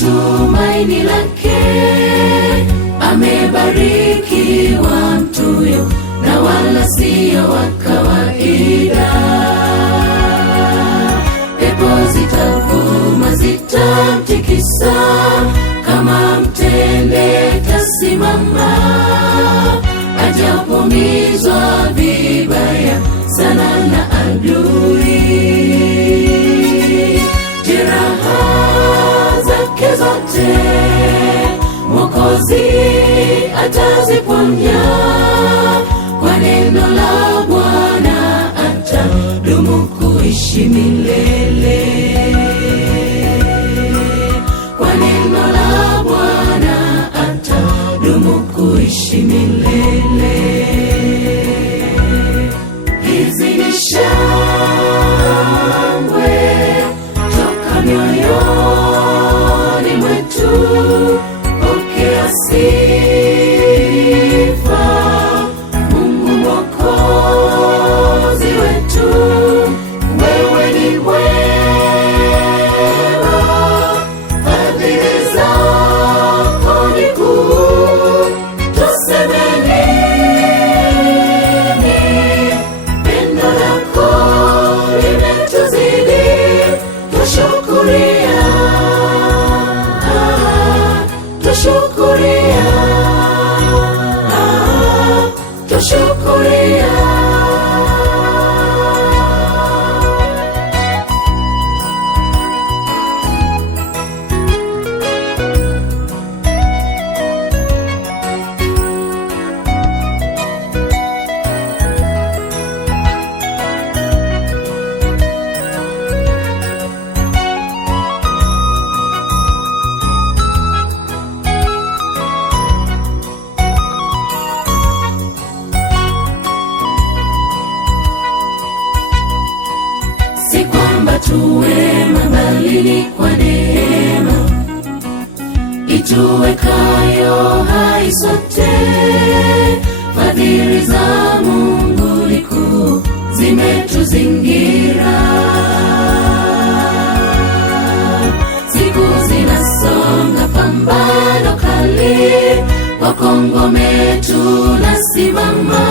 tumaini lake. Amebarikiwa mtuyo, na wala siyo wa kawaida. Pepo zitavuma, zitamtikisa, kama mtende tasimama. Ajapomizwa vibaya sana na adui, jeraha zake zote Mwokozi ataziponya. Kwa neno la Bwana atadumu kuishi milele. Kwa neno la Bwana atadumu kuishi milele. Hizi ni shangwe toka mioyoni mwetu. Pokea sifa, Mungu Mwokozi wetu. Wewe ni mwema, fadhili zako ni kuu. Tuseme nini? Pendo lako limetuzidi. Tushukuria, tushukuria, tushukuria. Si kwamba tuwema, bali ni kwa neema ituwekayo hai sote. Fadhili za Mungu ni kuu, zimetuzingira. Siku zinasonga, pambano kali, kwa ngome tunasimama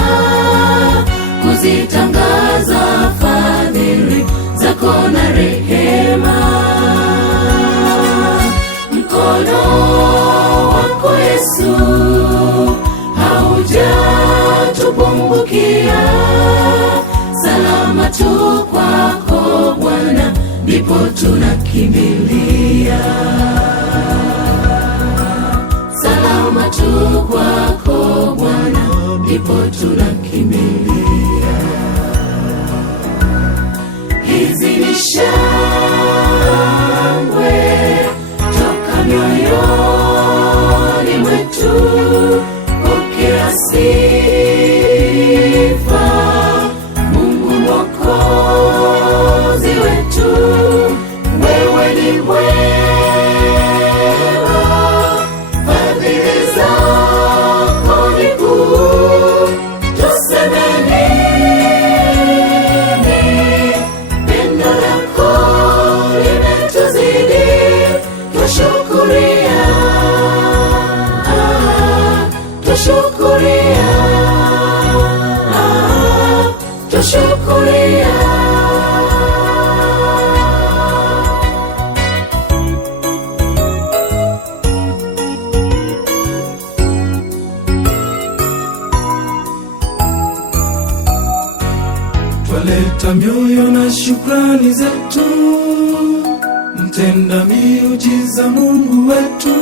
kuzitangaza fadhili zako na rehema. Mkono wako Yesu haujatupungukia. Salama tu kwako Bwana, ndipo tunakimbilia. Salama tu kwako Bwana, ndipo tunakimbilia. Hizi ni shangwe toka mioyoni mwetu. Pokea sifa, Mungu Mwokozi wetu. Wewe ni mwema, fadhili zako ni kuu. Tuseme nini? Pendo lako limetuzidi. Tushukuria, tushukuria, tushukuria. Twaleta mioyo na shukrani zetu, mtenda miujiza Mungu wetu.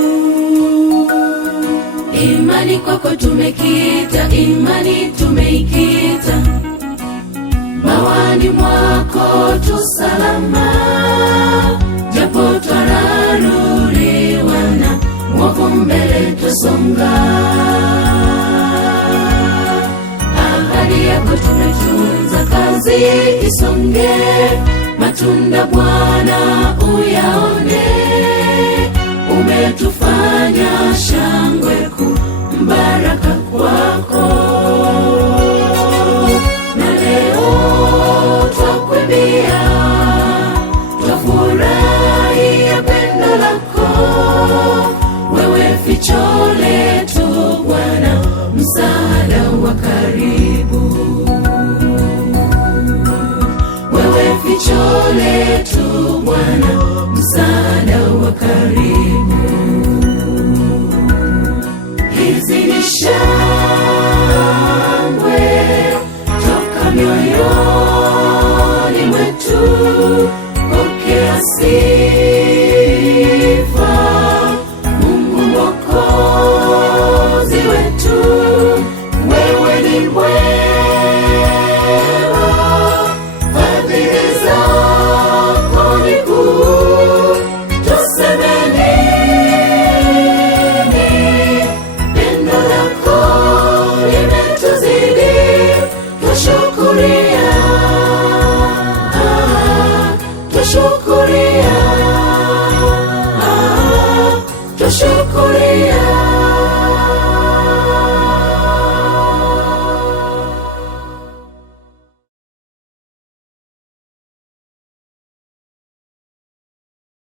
Imani kwako tumekita, imani tumeikita. Bawani mwako tu salama, japo twararuliwa na mwovu, mbele twasonga. Ahadi yako tumetunza, kazi isonge. Matunda Bwana uyaone. Umetufanya shangwe kuu, mbaraka kwako. Na leo twakwimbia, twafurahia pendo lako. jicho letu Bwana, msaada wa karibu. Hizi ni shangwe toka mioyoni mwetu, pokea sifa Mungu Mwokozi wetu. Wewe ni mwema, fadhili zako ni kuu, tuseme nini? Pendo lako limetuzidi, twashukuria, twashukuria, twashukuria.